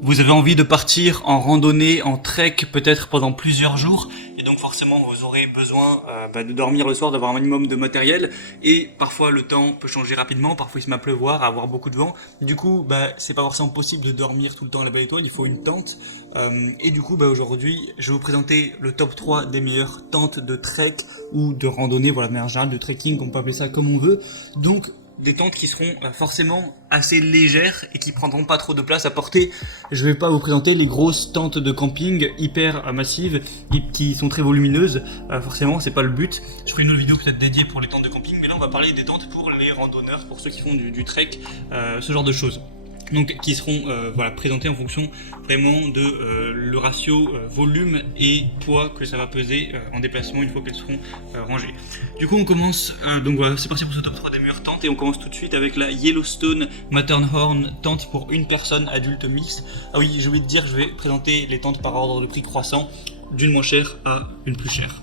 Vous avez envie de partir en randonnée, en trek, peut-être pendant plusieurs jours, et donc forcément vous aurez besoin de dormir le soir, d'avoir un minimum de matériel, et parfois le temps peut changer rapidement, parfois il se met à pleuvoir, à avoir beaucoup de vent, du coup c'est pas forcément possible de dormir tout le temps à la belle étoile, il faut une tente, et du coup aujourd'hui je vais vous présenter le top 3 des meilleures tentes de trek ou de randonnée, voilà, de manière générale, de trekking, on peut appeler ça comme on veut, donc des tentes qui seront forcément assez légères et qui prendront pas trop de place à porter. Je vais pas vous présenter les grosses tentes de camping hyper massives et qui sont très volumineuses. Forcément, c'est pas le but. Je ferai une autre vidéo peut-être dédiée pour les tentes de camping, mais là on va parler des tentes pour les randonneurs, pour ceux qui font du trek, ce genre de choses. Donc qui seront présentées en fonction vraiment de le ratio volume et poids que ça va peser en déplacement une fois qu'elles seront rangées. Du coup on commence, donc voilà, c'est parti pour ce top 3 des meilleures tentes et on commence tout de suite avec la Yellowstone Matterhorn tente pour une personne adulte mixte. Ah oui, j'ai oublié de dire, je vais présenter les tentes par ordre de prix croissant, d'une moins chère à une plus chère.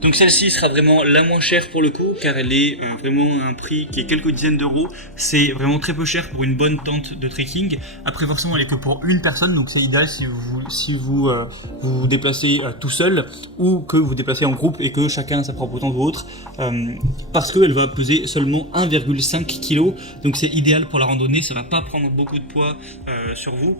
Donc celle-ci sera vraiment la moins chère pour le coup, car elle est vraiment à un prix qui est quelques dizaines d'euros. C'est vraiment très peu cher pour une bonne tente de trekking. Après forcément elle est que pour une personne, donc c'est idéal si vous vous déplacez tout seul ou que vous vous déplacez en groupe et que chacun a sa propre tente ou autre, parce qu'elle va peser seulement 1,5 kg. Donc c'est idéal pour la randonnée, ça va pas prendre beaucoup de poids sur vous.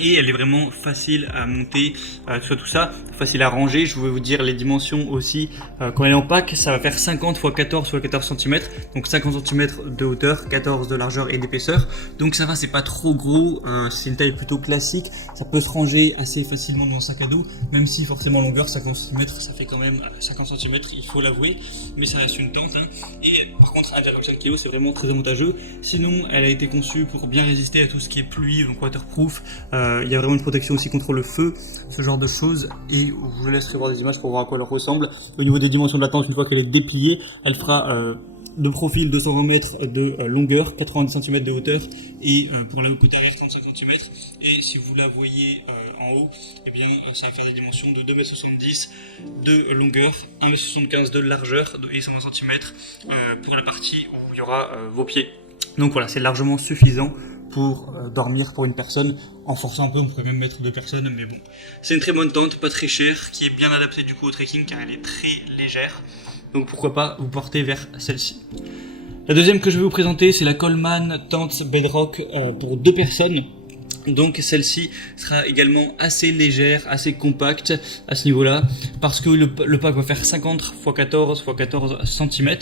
Et elle est vraiment facile à monter, tout ça, facile à ranger. Je vais vous dire les dimensions aussi. Quand elle est en pack, ça va faire 50 x 14 x 14 cm, donc 50 cm de hauteur, 14 de largeur et d'épaisseur. Donc ça va, c'est pas trop gros, c'est une taille plutôt classique. Ça peut se ranger assez facilement dans un sac à dos, même si forcément longueur 50 cm, ça fait quand même 50 cm, il faut l'avouer. Mais ça reste une tente, hein. Et par contre 1,5 kg, c'est vraiment très avantageux. Sinon, elle a été conçue pour bien résister à tout ce qui est pluie, donc waterproof. Il y a vraiment une protection aussi contre le feu, ce genre de choses, et je vous laisserai voir des images pour voir à quoi elle ressemble. Au niveau des dimensions de la tente, une fois qu'elle est dépliée, elle fera de profil 220 mètres de longueur, 90 cm de hauteur, et pour le côté arrière 35 cm. Et si vous la voyez en haut, eh bien ça va faire des dimensions de 2,70 m de longueur, 1,75 m de largeur et 120 cm pour la partie où il y aura vos pieds. Donc voilà, c'est largement suffisant pour dormir pour une personne. En forçant un peu, on peut même mettre 2 personnes, mais bon. C'est une très bonne tente, pas très chère, qui est bien adaptée du coup au trekking car elle est très légère. Donc pourquoi pas vous porter vers celle-ci. La deuxième que je vais vous présenter, c'est la Coleman Tente Bedrock pour 2 personnes. Donc celle-ci sera également assez légère, assez compacte à ce niveau-là, parce que le pack va faire 50 x 14 x 14 cm,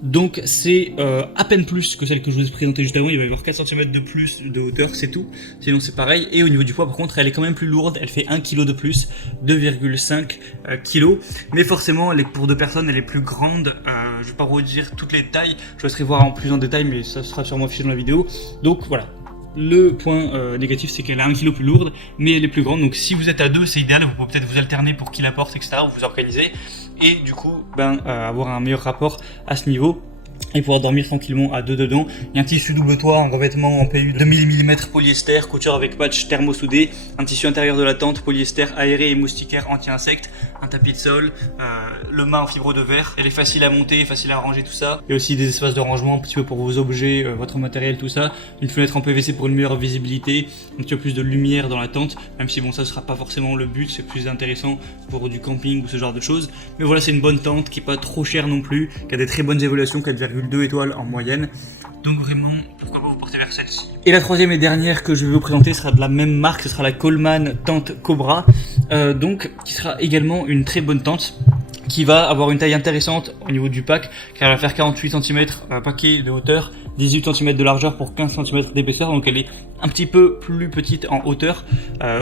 donc c'est à peine plus que celle que je vous ai présentée juste avant. Il va y avoir 4 cm de plus de hauteur, c'est tout, sinon c'est pareil. Et au niveau du poids par contre, elle est quand même plus lourde, elle fait 1 kg de plus, 2,5 kg, mais forcément elle est pour 2 personnes, elle est plus grande. Je vais pas vous dire toutes les tailles, je vous laisserai voir en plus en détail, mais ça sera sûrement affiché dans la vidéo. Donc voilà. Le point négatif, c'est qu'elle est 1 kg plus lourde, mais elle est plus grande. Donc si vous êtes à 2, c'est idéal. Vous pouvez peut-être vous alterner pour qui la porte, etc. Vous vous organisez et du coup, avoir un meilleur rapport à ce niveau et pouvoir dormir tranquillement à 2 dedans. Il y a un tissu double toit, un revêtement en PU de 1000 mm polyester, couture avec patch thermosoudé, un tissu intérieur de la tente, polyester aéré et moustiquaire anti-insectes, un tapis de sol, le mât en fibre de verre. Elle est facile à monter, facile à ranger, tout ça. Il y a aussi des espaces de rangement un petit peu pour vos objets, votre matériel, tout ça. Une fenêtre en PVC pour une meilleure visibilité, un petit peu plus de lumière dans la tente, même si bon, ça ne sera pas forcément le but, c'est plus intéressant pour du camping ou ce genre de choses. Mais voilà, c'est une bonne tente qui est pas trop chère non plus, qui a des très bonnes évaluations, 4,2 étoiles en moyenne. Donc vraiment, pourquoi pas vous porter vers celle-ci. Et la troisième et dernière que je vais vous présenter sera de la même marque, ce sera la Coleman Tente Cobra, qui sera également une très bonne tente, qui va avoir une taille intéressante au niveau du pack, car elle va faire 48 cm paquet de hauteur, 18 cm de largeur pour 15 cm d'épaisseur, donc elle est un petit peu plus petite en hauteur.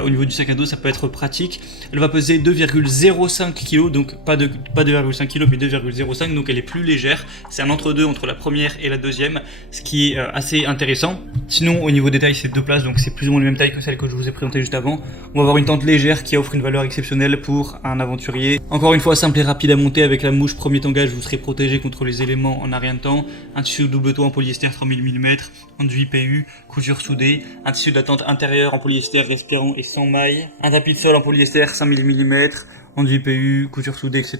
Au niveau du sac à dos, ça peut être pratique. Elle va peser 2,05 kg, donc pas 2,5 kg mais 2,05, donc elle est plus légère. C'est un entre-deux entre la première et la deuxième, ce qui est assez intéressant. Sinon, au niveau des tailles, c'est 2 places, donc c'est plus ou moins la même taille que celle que je vous ai présentée juste avant. On va avoir une tente légère qui offre une valeur exceptionnelle pour un aventurier. Encore une fois, simple et rapide à monter avec la mouche premier tangage, vous serez protégé contre les éléments en un rien de temps. Un tissu double toit en polyester 3000 mm, enduit PU, couture soudée, un tissu de la tente intérieure en polyester respirant et sans mailles, un tapis de sol en polyester 5000 mm, enduit PU, couture soudée, etc.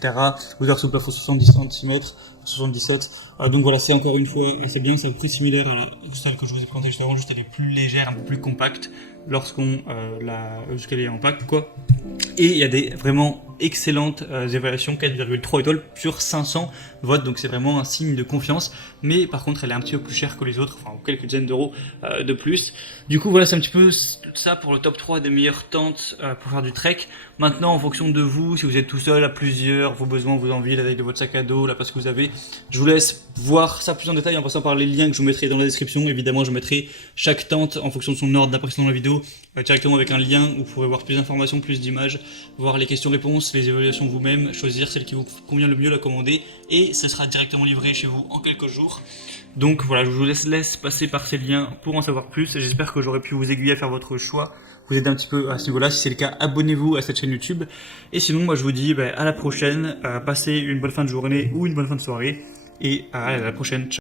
Hauteur sous plafond 70 cm, 77. Donc voilà, c'est encore une fois assez bien, c'est un prix similaire à celle que je vous ai présentée juste avant, juste elle est plus légère, un peu plus compacte. lorsqu'on lorsqu'elle est en pack, quoi. Et il y a des vraiment excellentes évaluations, 4,3 étoiles sur 500 votes, donc c'est vraiment un signe de confiance. Mais par contre, elle est un petit peu plus chère que les autres, enfin quelques dizaines d'euros de plus. Du coup, voilà, c'est un petit peu ça pour le top 3 des meilleures tentes pour faire du trek. Maintenant, en fonction de vous, si vous êtes tout seul, à plusieurs, vos besoins, vos envies, la taille de votre sac à dos, la place que vous avez, je vous laisse voir ça plus en détail en passant par les liens que je vous mettrai dans la description. Évidemment, je mettrai chaque tente en fonction de son ordre d'apparition dans la vidéo, directement avec un lien où vous pourrez voir plus d'informations, plus d'images, voir les questions-réponses, les évaluations vous-même, choisir celle qui vous convient le mieux, la commander, et ce sera directement livré chez vous en quelques jours. Donc voilà, je vous laisse passer par ces liens pour en savoir plus. J'espère que j'aurai pu vous aiguiller à faire votre choix, vous aider un petit peu à ce niveau-là. Si c'est le cas, abonnez-vous à cette chaîne YouTube. Et sinon, moi je vous dis à la prochaine, passez une bonne fin de journée ou une bonne fin de soirée, et à la prochaine. Ciao.